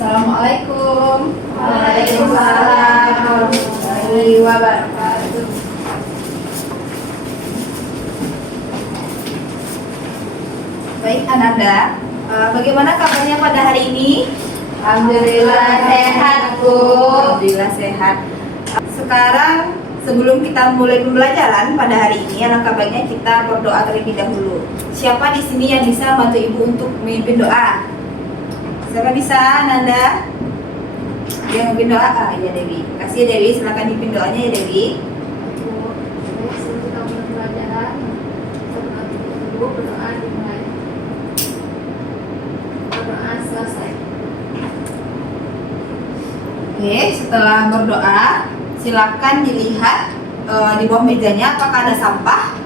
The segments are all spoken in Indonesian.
Assalamualaikum. Waalaikumsalam warahmatullahi wabarakatuh. Baik Ananda, bagaimana kabarnya pada hari ini? Alhamdulillah sehat, Bu. Alhamdulillah sehat. Sekarang sebelum kita mulai pembelajaran pada hari ini, alangkah baiknya kita berdoa terlebih dahulu. Siapa di sini yang bisa bantu Ibu untuk memimpin doa? Siapa bisa, Ananda? Yang memimpin doa? Ya Dewi. Kasih Dewi, silakan pimpin doanya ya Dewi. Sebelum kita mulai pembelajaran, sebelum dulu berdoa dimulai. Berdoa selesai. Oke, setelah berdoa, silakan dilihat di bawah mejanya apakah ada sampah.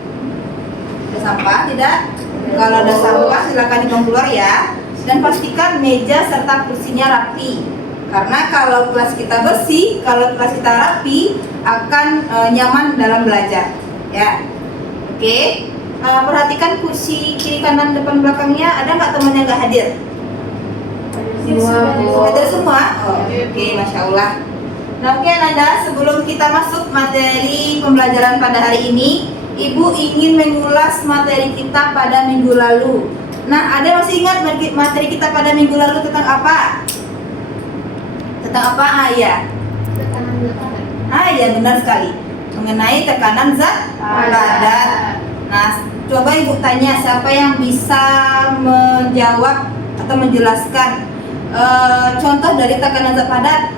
Ada sampah tidak? Kalau ada sampah silakan dibuang keluar ya. Dan pastikan meja serta kursinya rapi. Karena kalau kelas kita bersih, kalau kelas kita rapi, akan nyaman dalam belajar. Ya, oke. Perhatikan kursi kiri kanan depan belakangnya. Ada nggak teman yang nggak hadir? Hadir semua. Oh, oke, masya Allah. Nah, oke Nanda, sebelum kita masuk materi pembelajaran pada hari ini, Ibu ingin mengulas materi kita pada minggu lalu. Nah, ada masih ingat materi kita pada minggu lalu tentang apa? Tentang apa? Ya. Tekanan tekanan. Ya benar sekali. Mengenai tekanan zat padat. Nah, coba Ibu tanya siapa yang bisa menjawab atau menjelaskan contoh dari tekanan zat padat.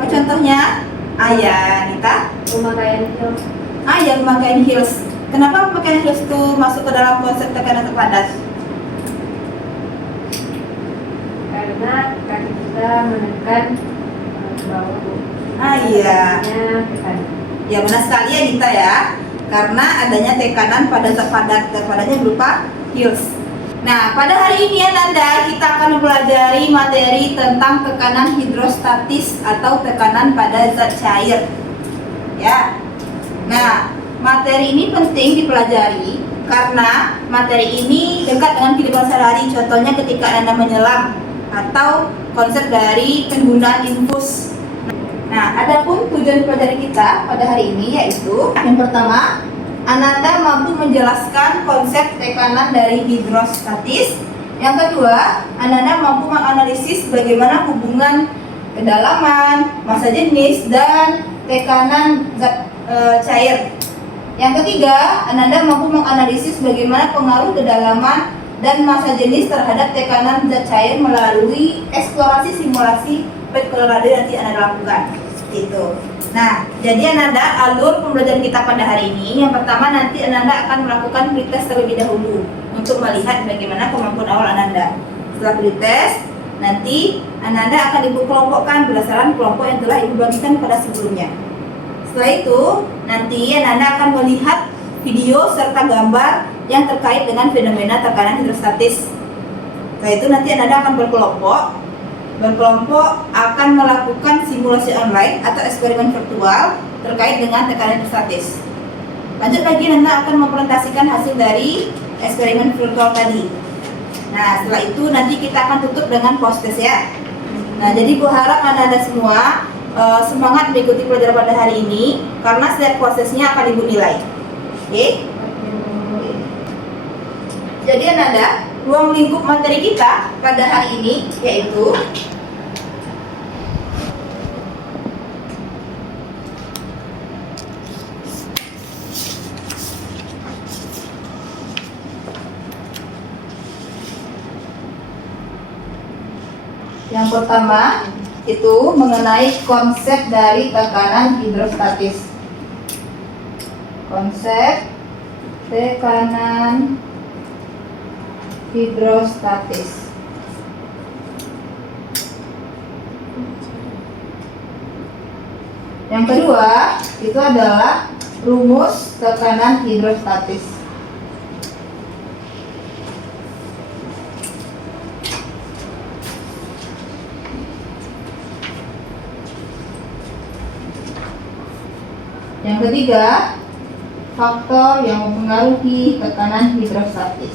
Apa contohnya? Ya, Nita. Pemakaian heels. Ya, pemakaian heels. Kenapa pemakaian heels itu masuk ke dalam konsep tekanan zat padat? Karena kaki kita menekan ke bawah, Bu. Iya. Tekanan. Ya benar sekali ya Nita ya. Karena adanya tekanan pada zat padat, zat padatnya berupa heels. Nah, pada hari ini ya Nanda, kita akan mempelajari materi tentang tekanan hidrostatis atau tekanan pada zat cair. Ya. Nah, materi ini penting dipelajari karena materi ini dekat dengan kehidupan sehari-hari. Contohnya ketika Anda menyelam atau konsep dari penggunaan infus. Nah, adapun tujuan pelajari kita pada hari ini yaitu yang pertama, Ananda mampu menjelaskan konsep tekanan dari hidrostatis. Yang kedua, Ananda mampu menganalisis bagaimana hubungan kedalaman, massa jenis, dan tekanan zat cair. Yang ketiga, Ananda mampu menganalisis bagaimana pengaruh kedalaman dan massa jenis terhadap tekanan zat cair melalui eksplorasi simulasi PET Colorado nanti Anda lakukan. Seperti itu. Nah, jadi Ananda, alur pembelajaran kita pada hari ini, yang pertama nanti Ananda akan melakukan pretest terlebih dahulu untuk melihat bagaimana kemampuan awal Ananda. Setelah pretest, nanti Ananda akan Ibu kelompokkan berdasarkan kelompok yang telah Ibu bagikan pada sebelumnya. Setelah itu, nanti Ananda akan melihat video serta gambar yang terkait dengan fenomena tekanan hidrostatis. Setelah itu nanti Ananda akan berkelompok akan melakukan simulasi online atau eksperimen virtual terkait dengan tekanan hidrostatis. Lanjut lagi Anda akan mempresentasikan hasil dari eksperimen virtual tadi. Nah, setelah itu nanti kita akan tutup dengan post test ya. Nah, jadi gue harap Anda semua semangat mengikuti pelajaran pada hari ini karena setiap prosesnya akan Ibu nilai. Oke? Jadi Anda, ruang lingkup materi kita pada hari ini yaitu yang pertama itu mengenai konsep dari tekanan hidrostatis. Konsep tekanan hidrostatis. Yang kedua itu adalah rumus tekanan hidrostatis. Yang ketiga, faktor yang mempengaruhi tekanan hidrostatis.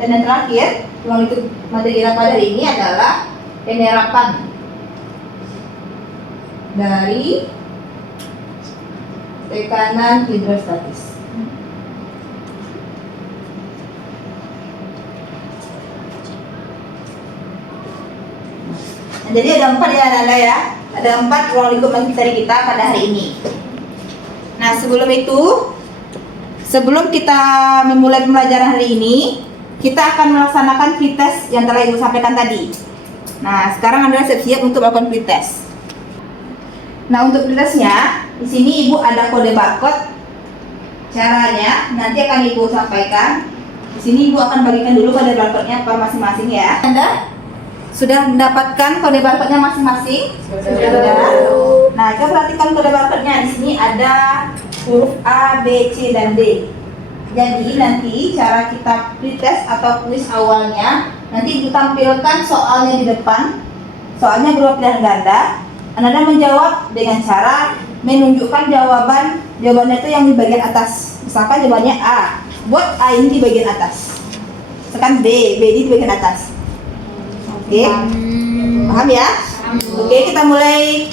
Dan yang terakhir, ruang lingkup materi kita pada hari ini adalah penyerapan dari tekanan hidrostatis. Nah, jadi ada 4 ya Nanda ya. Ada 4 ruang lingkup materi kita pada hari ini. Nah, sebelum kita memulai pembelajaran hari ini, kita akan melaksanakan pretest yang telah Ibu sampaikan tadi. Nah, sekarang Anda siap-siap untuk melakukan pretest. Nah, untuk pretestnya, di sini Ibu ada kode barcode. Caranya nanti akan Ibu sampaikan. Di sini Ibu akan bagikan dulu kode barcode-nya per masing-masing ya. Anda sudah mendapatkan kode barcode-nya masing-masing? Sudah. Nah, coba perhatikan kode barcode-nya. Di sini ada huruf A, B, C, dan D. Jadi nanti cara kita pretest atau kuis awalnya, nanti Ibu tampilkan soalnya di depan. Soalnya berupa pilihan ganda. Anda menjawab dengan cara menunjukkan jawabannya itu yang di bagian atas. Misalkan jawabannya A, buat A ini di bagian atas. Misalkan B ini di bagian atas. Oke, paham ya? Oke, kita mulai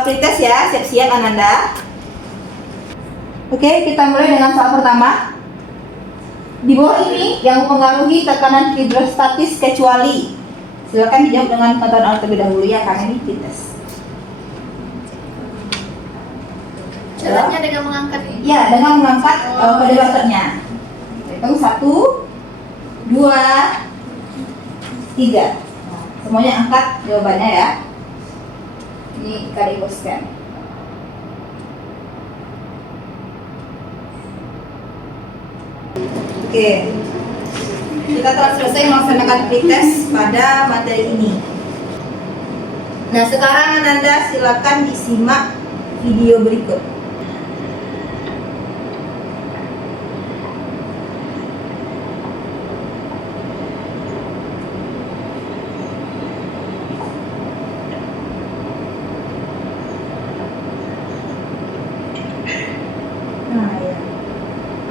pretest ya. Siap-siap Ananda. Oke, kita mulai dengan soal pertama. Di bawah ini yang mempengaruhi tekanan hidrostatis kecuali. Silakan dijawab dengan pengetahuan terlebih dahulu ya, karena ini pretest. Caranya dengan mengangkat ini. Ya, dengan mengangkat kode barcode-nya. Hitung 1, 2, 3. Semuanya angkat jawabannya ya. Ini kali scan. Oke, kita telah selesai melaksanakan pretest pada materi ini. Nah, sekarang Anda silakan disimak video berikut.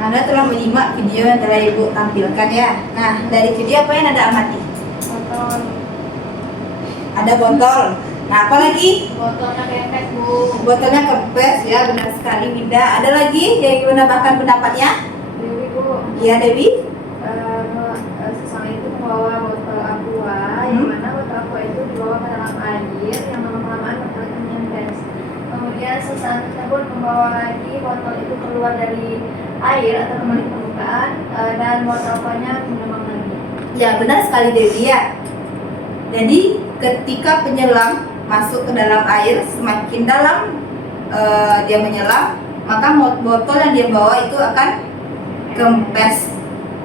Anda telah menyimak video yang telah Ibu tampilkan ya. Nah, dari video apa yang Anda amati? Botol. Ada botol. Nah, apa lagi? Botolnya kempes, Bu. Botolnya kempes ya, benar sekali Winda. Ada lagi yang Ibu menambahkan pendapatnya? Dewi, Bu. Iya, Dewi. Seseorang itu membawa botol aqua, yang mana botol aqua itu dibawa ke dalam air, yang lama-kelamaan botol itu menyempes. Kemudian seseorang tersebut membawa lagi botol itu keluar dari air atau kembali ke permukaan, dan botol aquanya menyelam lagi. Ya, benar sekali Dewi ya. Jadi, ketika penyelam masuk ke dalam air, semakin dalam dia menyelam, maka botol yang dia bawa itu akan kempes.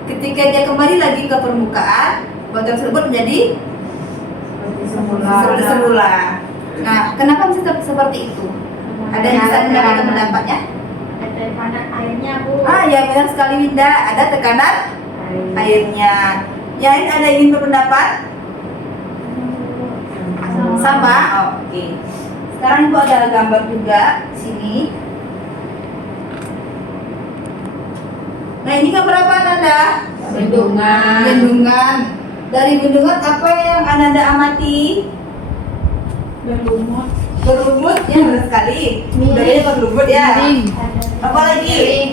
Ketika dia kembali lagi ke permukaan, botol tersebut menjadi seperti semula. Nah, kenapa bisa seperti itu? Ada yang bisa mendapatkan pendapatnya? Ada tekanan airnya, Bu. Ah, ya benar sekali Winda. Ada tekanan airnya. Yang ada ingin berpendapat? Sama? Oh, oke. Sekarang Ibu ada gambar juga di sini. Nah, ini gambar apa Ananda? Bendungan. Bendungan. Dari bendungan apa yang Ananda amati? Berlumut. Berlumut ya, benar sekali. Udaranya berlumut ya. Apa lagi?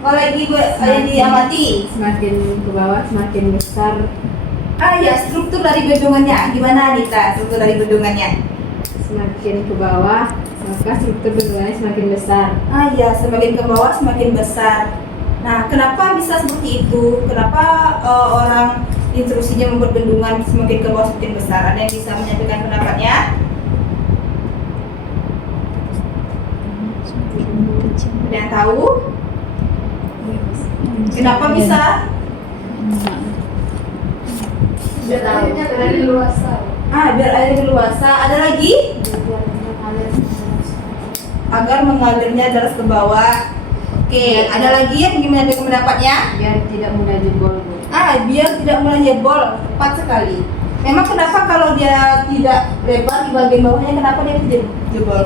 Apa lagi Bu yang diamati? Semakin ke bawah semakin besar. Ah ya, struktur dari bendungannya. Gimana Anita? Struktur dari bendungannya? Semakin ke bawah maka struktur bendungannya semakin besar. Ah ya, semakin ke bawah semakin besar. Nah, kenapa bisa seperti itu? Kenapa orang instruksinya membuat bendungan semakin ke bawah semakin besar? Ada yang bisa menyampaikan pendapatnya? Ada yang tahu? Kenapa bisa? Biar airnya lebih luasa. Ah, biar airnya luasa. Ada lagi? Agar mengalirnya deras ke bawah. Oke, ada lagi yang ingin menyampaikan pendapatnya? Biar tidak mudah jebol, Bu. Ah, biar tidak mulai jebol. Tepat sekali. Memang kenapa kalau dia tidak lebar di bagian bawahnya, kenapa dia tidak jebol?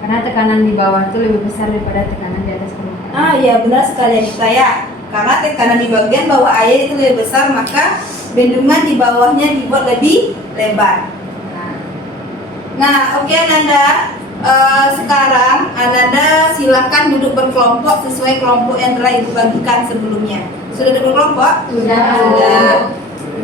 Karena tekanan di bawah itu lebih besar daripada tekanan di atas permukaan. Ah, ya benar sekali Anita ya. Karena tekanan di bagian bawah air itu lebih besar, maka bendungan di bawahnya dibuat lebih lebar. Nah, oke Ananda. Sekarang Ananda silakan duduk berkelompok sesuai kelompok yang telah Ibu bagikan sebelumnya. Sudah duduk berkelompok? Sudah.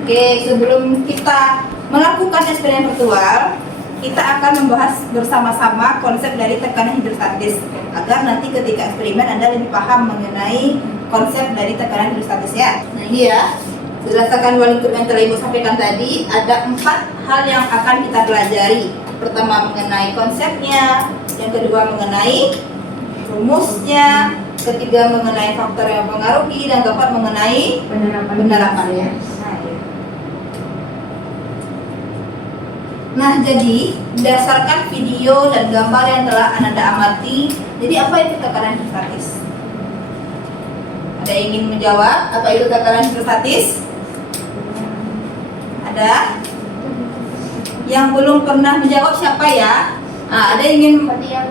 Oke, sebelum kita melakukan eksperimen virtual, kita akan membahas bersama-sama konsep dari tekanan hidrostatis agar nanti ketika eksperimen Anda lebih paham mengenai konsep dari tekanan hidrostatis ya. Nah, ini ya. Berdasarkan lingkup yang telah Ibu sampaikan tadi, ada 4 hal yang akan kita pelajari. Pertama mengenai konsepnya, yang kedua mengenai rumusnya, ketiga mengenai faktor yang mempengaruhi, dan keempat mengenai penerapannya. Nah, jadi berdasarkan video dan gambar yang telah Ananda amati, jadi apa itu tekanan hidrostatis? Ada yang ingin menjawab apa itu tekanan hidrostatis? Ada? Yang belum pernah menjawab siapa ya? Ada yang ingin Fatihah.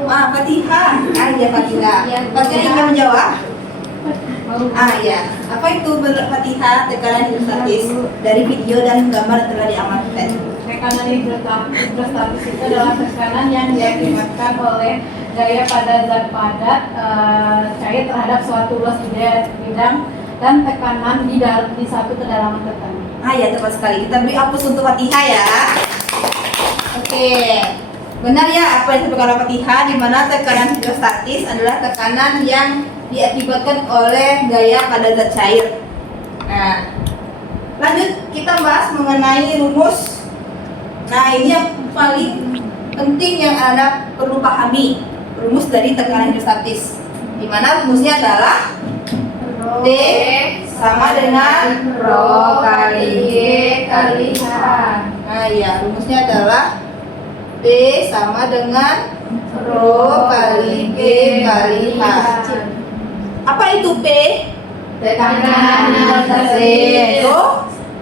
Ya Fatihah. Fatihah ingin menjawab? Ya. Apa itu Fatihah tekanan hidrostatis dari video dan gambar yang telah diamati tadi? Tekanan hidrostatis itu adalah tekanan yang diakibatkan oleh gaya pada zat padat cair terhadap suatu luas bidang dan tekanan di satu kedalaman tertentu. Ya, tepat sekali. Kita beri hapus untuk Fatihah ya. Oke, benar ya apa yang disampaikan oleh Fatihah, di mana tekanan hidrostatis adalah tekanan yang diakibatkan oleh gaya pada zat cair. Nah, lanjut kita bahas mengenai rumus. Nah, ini yang paling penting yang Anda perlu pahami, rumus dari tekanan hidrostatis, di mana rumusnya adalah T sama dengan Rho kali G kali H. Nah, ya, rumusnya adalah P sama dengan Rho kali G kali H. Apa itu P? Tekanan hidrostatis. Rho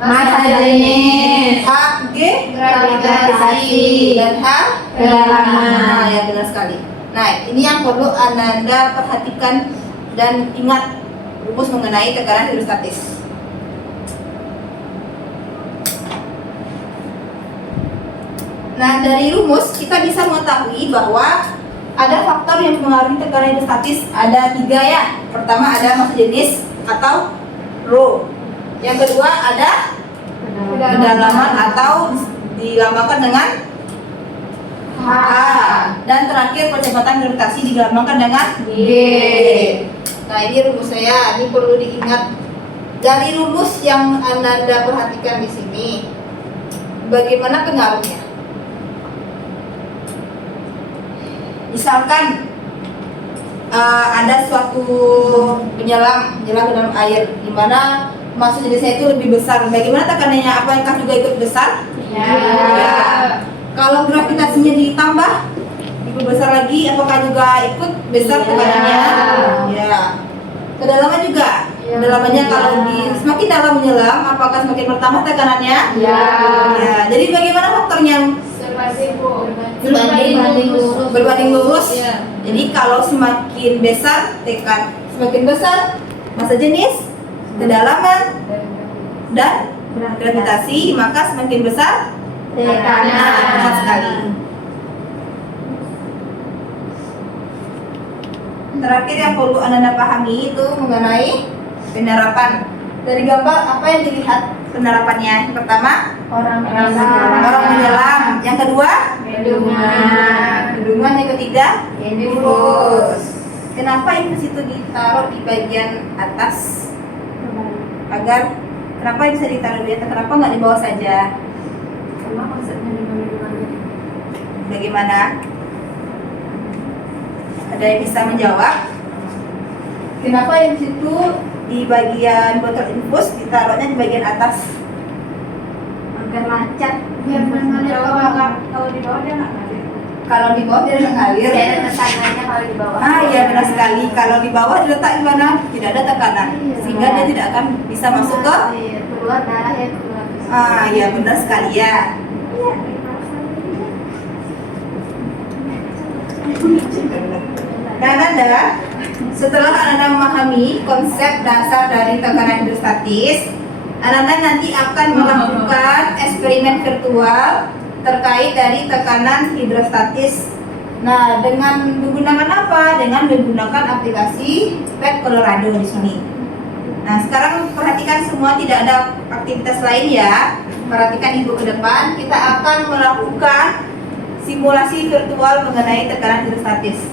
Massa jenis. H, G gravitasi. dan H kedalaman. Ya, benar sekali. Nah, ini yang perlu Ananda perhatikan dan ingat, rumus mengenai tekanan hidrostatis. Nah, dari rumus kita bisa mengetahui bahwa ada faktor yang mempengaruhi tekanan hidrostatis. Ada 3 ya. Pertama ada massa jenis atau Rho. Yang kedua ada kedalaman atau dilambangkan dengan H. Dan terakhir percepatan gravitasi dilambangkan dengan G. Nah, ini rumus saya, ini perlu diingat. Dari rumus yang Ananda perhatikan di sini, bagaimana pengaruhnya? Misalkan ada suatu penyelam ke dalam air, di mana massa jenisnya itu lebih besar. Bagaimana tekanannya? Apakah juga ikut besar? Ya. Kalau gravitasinya ditambah, ikut besar lagi, apakah juga ikut besar tekanannya? Ya. Kedalaman juga. Kedalamannya kalau semakin dalam menyelam, apakah semakin bertambah tekanannya? Ya. Jadi bagaimana faktornya? Berbanding lurus. Ya. Jadi kalau semakin besar semakin besar massa jenis, kedalaman dan gravitasi, maka semakin besar tekanan. Tepat sekali. Terakhir yang perlu Anda pahami itu mengenai penerapan. Dari gambar apa yang dilihat penerapannya? Pertama, Orang menyelam. Yang kedua, bendungan. Yang ketiga, kenapa ini situ ditaruh di bagian atas? Kenapa bisa ditaruh di atas? Kenapa nggak di bawah saja? Sama konsepnya dengan Bagaimana? Ada yang bisa menjawab? Kenapa yang situ di bagian botol infus ditaruhnya di bagian atas? Agar lancar. Biar mengalir ke bawah. Kalau di bawah dia nggak ngalir. Kalau di bawah dia mengalir. Tidak ada tekanannya kalau di bawah. Iya, benar sekali. Kalau di bawah diletak di mana? Tidak ada tekanan, Iya. sehingga dia tidak akan bisa masuk ke. Keluar darah ya keluar. Iya, benar sekali ya. Iya. Nah, Nanda, Setelah Ananda memahami konsep dasar dari tekanan hidrostatis, Ananda nanti akan melakukan eksperimen virtual terkait dari tekanan hidrostatis. Nah, dengan menggunakan apa? Dengan menggunakan aplikasi PET Colorado di sini. Nah, sekarang perhatikan semua, tidak ada aktivitas lain ya. Perhatikan Ibu ke depan, kita akan melakukan simulasi virtual mengenai tekanan hidrostatis.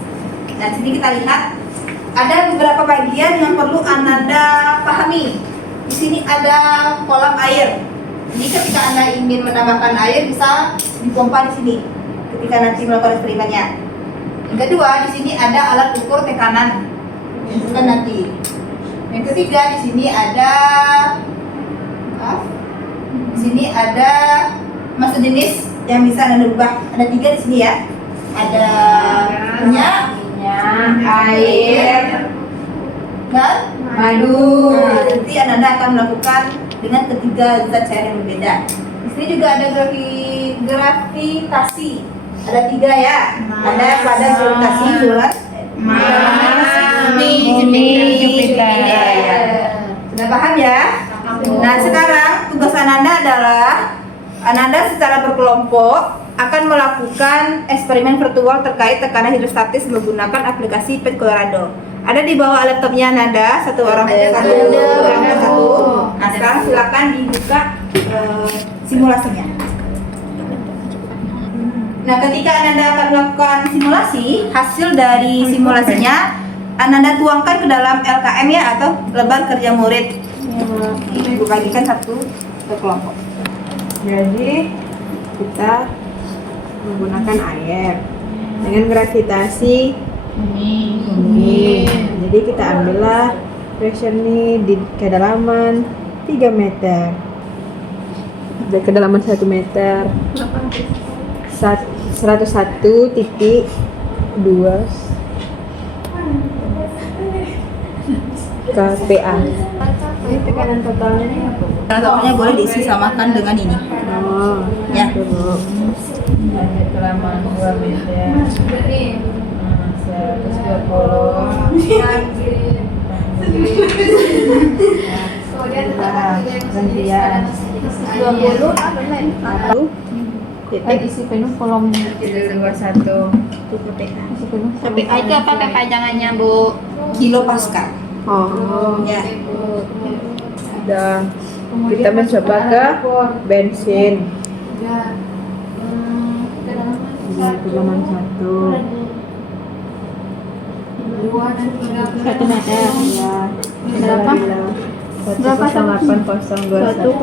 Nah, sini kita lihat ada beberapa bagian yang perlu Ananda pahami. Di sini ada kolam air. Jadi ketika Anda ingin menambahkan air bisa dipompa di sini ketika nanti melakukan eksperimennya. Yang kedua, di sini ada alat ukur tekanan. Kan nanti. Yang ketiga, di sini ada di sini ada massa jenis yang bisa Anda ubah. Ada 3 di sini ya. Ada minyak, air, dan madu. Nah, nanti Anda akan melakukan dengan ketiga zat cair yang berbeda. Di sini juga ada gravitasi. Ada 3 ya. Ada pada gravitasi bulan Sudah paham ya? Nah, sekarang tugas Ananda adalah Ananda secara berkelompok akan melakukan eksperimen virtual terkait tekanan hidrostatis menggunakan aplikasi PET Colorado. Ada di bawah laptopnya Ananda, satu orang satu. Nah, sekarang silakan dibuka simulasinya. Nah, ketika Ananda akan melakukan simulasi, hasil dari simulasinya Ananda tuangkan ke dalam LKM ya, atau lembar kerja murid. Ini Ibu bagikan satu kelompok. Jadi kita menggunakan air dengan gravitasi ini. Jadi kita ambillah pressure nih di kedalaman 3 meter. Di kedalaman 1 meter. 101.2 kPa. Ini tekanan totalnya ini apa? Tekanan totalnya boleh diisi samakan dengan ini. Oh, Ya. Kedalaman 2 meter. 120. Kemudian tetapkan juga yang Gantian. 20 apa nih? Isi penuh kolomnya. 21 Isi penuh. KPA itu apa kepanjangannya, Bu? Kilo Pascal. Oh, Ya. udah. Kita mencoba ke bensin. Kedalaman 1 1 meter. ya. Berapa? Berapa? 108.021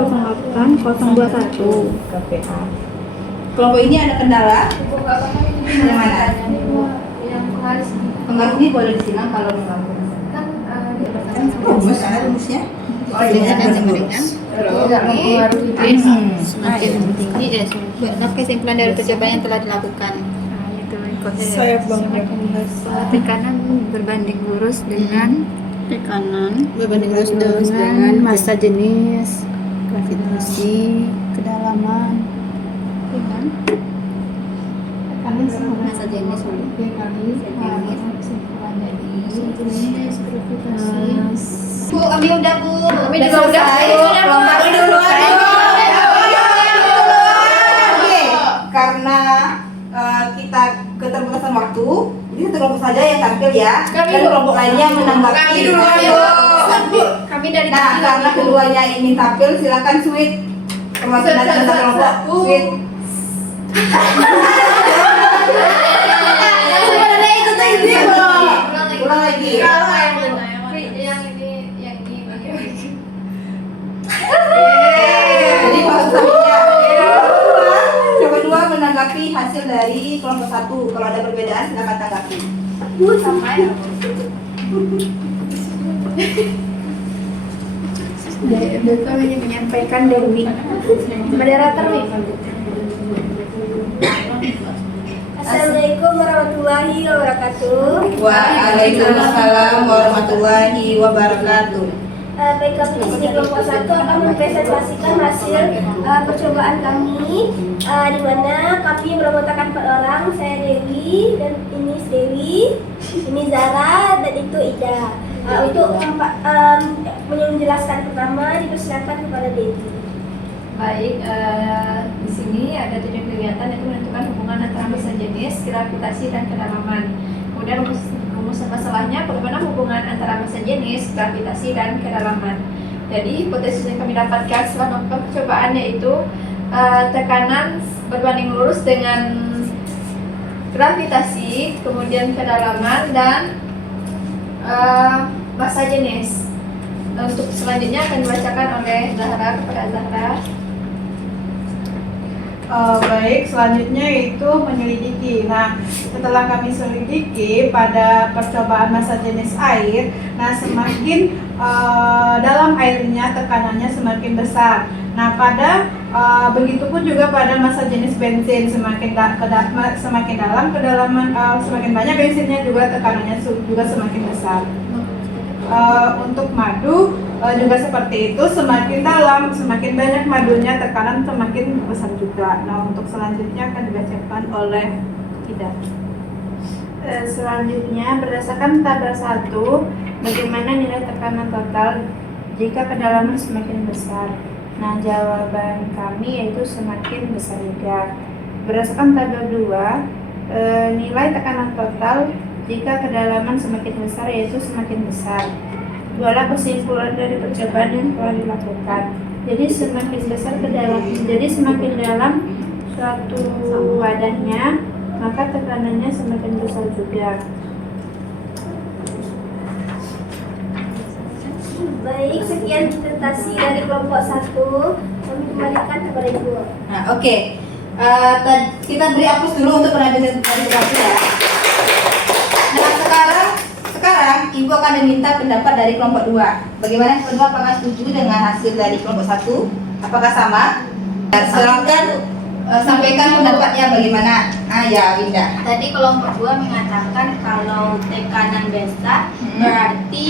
108.021. kPa. Kelompok ini ada kendala. Yang mana? Yang pengaris Pengaruh ini boleh disilang kalau mengganggu. kan Rumus, ada rumusnya. Oh, Tidak mempengaruhi semakin tinggi buatlah kesimpulan dari percobaan yang telah dilakukan. Saya banget Tekanan berbanding lurus dengan massa jenis, gravitasi, kedalaman, dengan massa jenis jenis gravitasi. Bu, Ami udah Bu. Ami juga udah, Bu. Kelompok ini duluan. Oke, karena kita keterbatasan waktu, jadi satu kelompok saja yang tampil ya. Dan kelompok lainnya menanggapi. Kami duluan, Bu. Kami dari Nah, karena keduanya ingin tampil, silakan switch. Perwakilan satu kelompok switch. Sebenarnya itu tuh ini ulang lagi. yang ini Jadi maksud saya coba dua menanggapi hasil dari kelompok satu. Kalau ada perbedaan silakan tanggapi. sama ya. Kami menyampaikan Dewi. Moderator nih. Assalamualaikum warahmatullahi wabarakatuh. Waalaikumsalam warahmatullahi wabarakatuh. Baik, kami di sini kelompok 1 akan mempresentasikan hasil percobaan kami, di mana kami beranggotakan 4 orang. Saya Dewi, dan ini Dewi, ini Zara, dan itu Ida. Untuk menjelaskan pertama, dipersilakan kepada Devi. Baik, di sini ada 7 kegiatan yaitu menentukan hubungan antara massa jenis, gravitasi, dan kedalaman. Kemudian rumusan masalahnya bagaimana hubungan antara massa jenis, gravitasi, dan kedalaman. Jadi hipotesis yang kami dapatkan setelah melakukan percobaan yaitu tekanan berbanding lurus dengan gravitasi, kemudian kedalaman, dan massa jenis. Untuk selanjutnya akan dibacakan oleh Zahra kepada Zahra. Baik, selanjutnya itu menyelidiki. Nah, setelah kami selidiki pada percobaan massa jenis air, nah semakin dalam airnya tekanannya semakin besar. Nah, pada begitupun juga pada massa jenis bensin, semakin dalam kedalaman semakin banyak bensinnya, juga tekanannya juga semakin besar. Untuk madu juga seperti itu, semakin dalam semakin banyak madunya, tekanan semakin besar juga. Nah, untuk selanjutnya akan dibacakan oleh Ida. Selanjutnya berdasarkan tabel 1, bagaimana nilai tekanan total jika kedalaman semakin besar. Nah, jawaban kami yaitu semakin besar juga. Berdasarkan tabel 2, nilai tekanan total jika kedalaman semakin besar yaitu semakin besar. Itulah kesimpulan dari percobaan yang telah dilakukan. Jadi semakin besar semakin dalam suatu wadahnya, maka tekanannya semakin besar juga. Baik, sekian presentasi dari kelompok 1. Kami kembalikan kepada Ibu. Nah, oke. Kita beri hapus dulu untuk penelitian dari kelompok ya. Nah, sekarang Ibu akan diminta pendapat dari kelompok 2. Bagaimana kelompok 2, apakah setuju dengan hasil dari kelompok 1? Apakah sama? Silakan sampaikan pendapatnya bagaimana. Ya, Winda. Tadi kelompok 2 mengatakan kalau tekanan besar berarti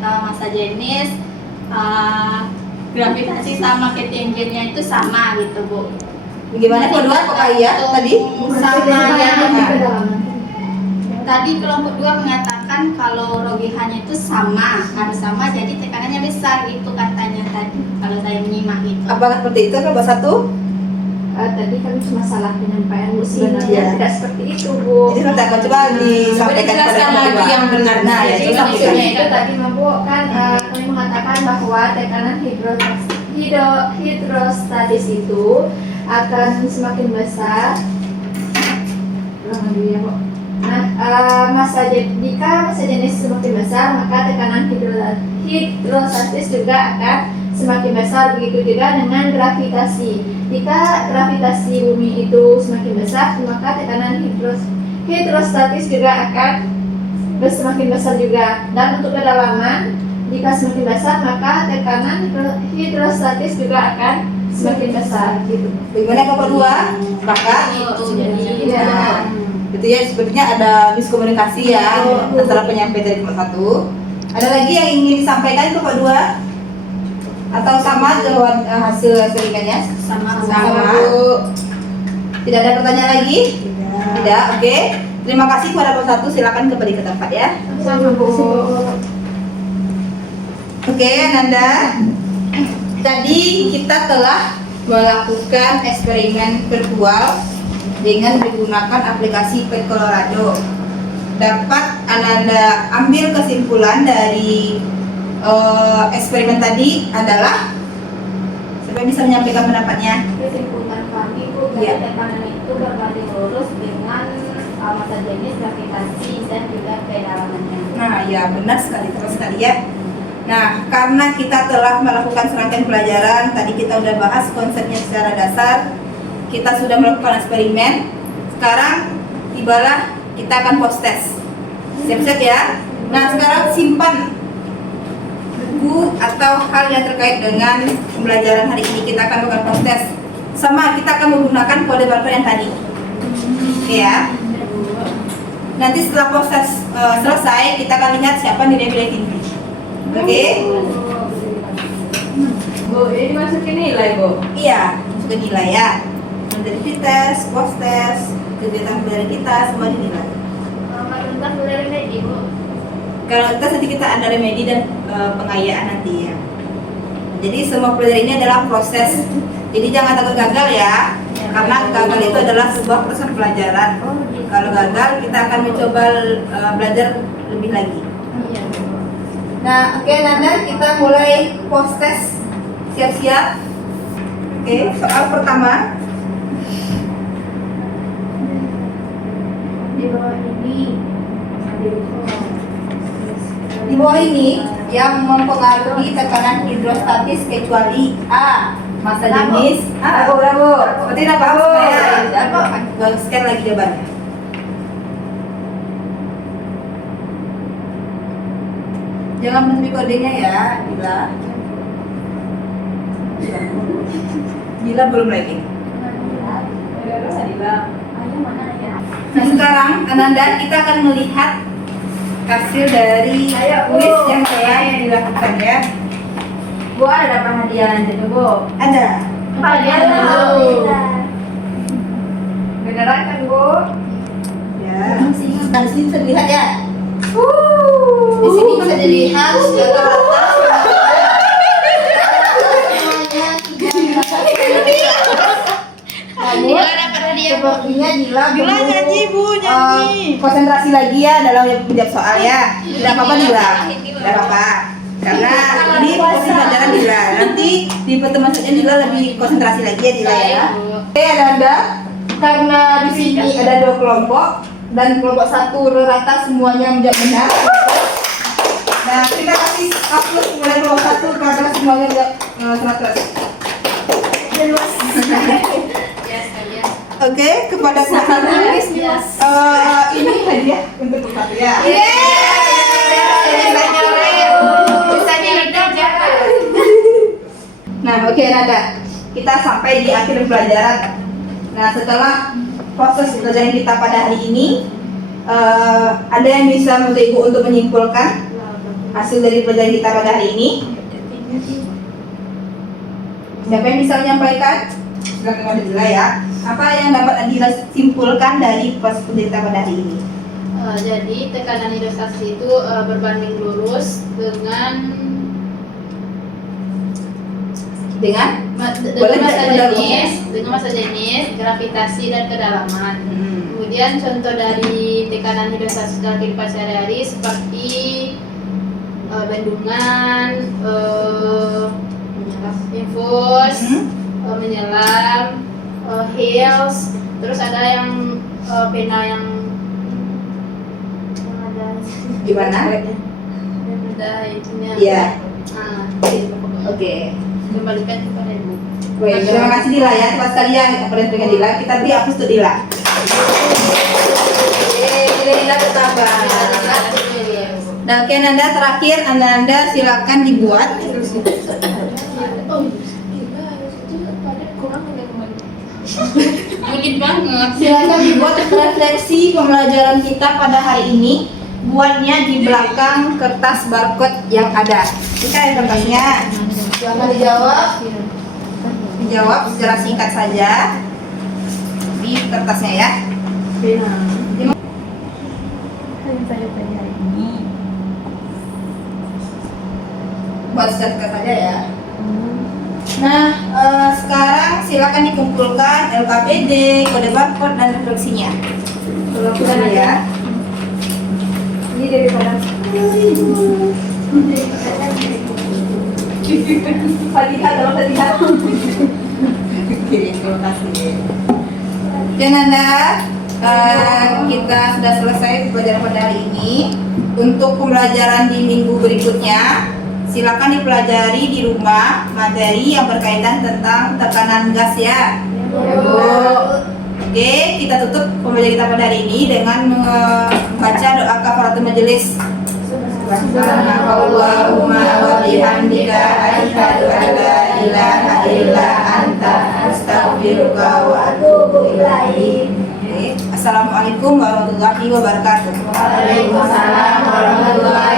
massa jenis, gravitasi sama ketinggiannya itu sama gitu, Bu. Bagaimana kelompok 2? Apakah iya tadi? Sama ya. Tadi kelompok 2 mengatakan kalau rogihannya itu sama, harus sama, jadi tekanannya besar gitu katanya tadi. Kalau saya menyimak itu. Apakah seperti itu kelompok 1? Tadi kan masalah penyampaian sebenarnya Iya. tidak seperti itu, Bu. Jadi nanti akan coba disampaikan pada dijelaskan kelompok lagi 2. yang benar. Nah, ya, Jadi itu sampaikan. maksudnya Itu tadi Bu kan kami mengatakan bahwa tekanan hidrostatis itu akan semakin besar. Nah, jika massa jenis semakin besar, maka tekanan hidrostatis juga akan semakin besar. Begitu juga dengan gravitasi. Jika gravitasi bumi itu semakin besar, maka tekanan hidrostatis juga akan semakin besar juga. Dan untuk kedalaman, jika semakin besar, maka tekanan hidrostatis juga akan semakin besar. Gitu. Bagaimana kelompok 2? Maka Itu jadi itu ya, sepertinya ada miskomunikasi ya antara penyampaian dari kelompok 1. Ada lagi yang ingin disampaikan kelompok 2? Atau sama jawaban hasil eksperimennya? sama. Tidak ada pertanyaan lagi? Tidak. Oke. Terima kasih kepada kelompok 1. Silakan kembali ke tempat ya. Sama Bu. Oke, Nanda. Tadi kita telah melakukan eksperimen virtual dengan menggunakan aplikasi Pet Colorado. Dapat Ananda ambil kesimpulan dari eksperimen tadi adalah, siapa bisa menyampaikan pendapatnya? Kesimpulan kami, Bu, Iya. tekanan itu berbanding lurus dengan massa jenis, gravitasi, dan juga kedalamannya. Nah, ya benar sekali, teman sekali ya. Nah, karena kita telah melakukan serangkaian pelajaran, tadi kita udah bahas konsepnya secara dasar, kita sudah melakukan eksperimen. Sekarang tibalah kita akan post test. Siap-siap ya. Nah, sekarang simpan buku atau hal yang terkait dengan pembelajaran hari ini. Kita akan melakukan post test. Sama, kita akan menggunakan kode barcode yang tadi. Oke ya. Nanti setelah proses selesai, kita akan lihat siapa nilai-nilai tinggi. Oke? Bu, ini masukin nilai, Bu. Iya, sudah nilai ya. Menjadi tes, post test, kegiatan pembelajaran kita semua dinilai. Bentar boleh lagi, Bu. Kalau nanti kita ada remedi dan pengayaan nanti ya. Jadi semua pelajaran ini adalah proses. Jadi jangan takut gagal ya. Karena gagal itu adalah sebuah proses pelajaran. Kalau gagal kita akan mencoba belajar lebih lagi. Nah, oke Nanda, kita mulai post test. Siap-siap. Oke, soal pertama. Di bawah ini Di bawah ini yang mempengaruhi tekanan hidrostatis kecuali A. Masa jenis. Bravo. Seperti apa? Bagus sekali lagi jawabannya. Jangan menutupi kodenya ya, Bila. Bila belum lagi. Nah sekarang Ananda kita akan melihat hasil dari kuis yang telah dilakukan ya. Bu, ada apa hadiah itu, Bu? Ada. Beneran kan, Bu? Ya. Nah, di sini bisa dilihat ya. Di sini bisa dilihat rata-rata sepertinya Dila nyanyi Bu, nyanyi. Konsentrasi lagi ya dalam menjawab soal ya. Tidak apa-apa Dila. Tidak apa-apa. Karena ini posisi pelajaran Dila. Nanti di pertemuan selanjutnya Dila lebih konsentrasi lagi ya Dila ya. Oke Ananda, karena di sini ada 2 kelompok dan kelompok 1 rata semuanya menjawab benar. Nah kita kasih aplaus kepada kelompok 1 karena semuanya menjawab 100%. Oke, kepada kelompok 1 ini hadiah untuk kelompok 1 ya. Nah, oke Nanda, kita sampai di akhir pelajaran. Nah, setelah proses pelajaran kita pada hari ini, ada yang bisa membantu Ibu untuk menyimpulkan hasil dari pelajaran kita pada hari ini? Siapa yang bisa menyampaikan? Silakan kepada Dila ya. Apa yang dapat Dila simpulkan dari proses pelajaran kita pada hari ini? Jadi tekanan hidrostatis itu berbanding lurus dengan massa jenis, gravitasi dan kedalaman. Kemudian contoh dari tekanan hidrostatis dalam kehidupan sehari-hari seperti bendungan, infus, menyelam, hills, terus ada yang pena yang ada Gimana? ada itunya. Iya. Oke. Kembalikan kepada Ibu. Baik, terima kasih Dila ya. Teman sekalian, dengan Dila, kita beri aplaus untuk Dila. Dila bertambah. Nah, oke Nanda, terakhir Nanda silakan dibuat. Unik banget. Silakan dibuat refleksi pembelajaran kita pada hari ini. Buatnya di belakang kertas barcode yang ada. Kita ada kertasnya. Silakan dijawab secara singkat saja di kertasnya ya. Buat secara singkat saja ya. Nah, sekarang silakan dikumpulkan LKPD, kode barcode dan refleksinya. Lakukan ya. Ini dari mana? Fatihah, dalam Fatihah. Terima kasih. Dan Nanda, kita sudah selesai pelajaran pada hari ini. Untuk pembelajaran di minggu berikutnya, silakan dipelajari di rumah materi yang berkaitan tentang tekanan gas ya. Oke, kita tutup pembelajaran kita pada hari ini dengan membaca doa kafaratul majelis. Subhanallahumma wa bihamdika asyhadu an la ilaha illa anta astaghfiruka wa atubu ilaik. Assalamualaikum warahmatullahi wabarakatuh. Waalaikumsalam warahmatullahi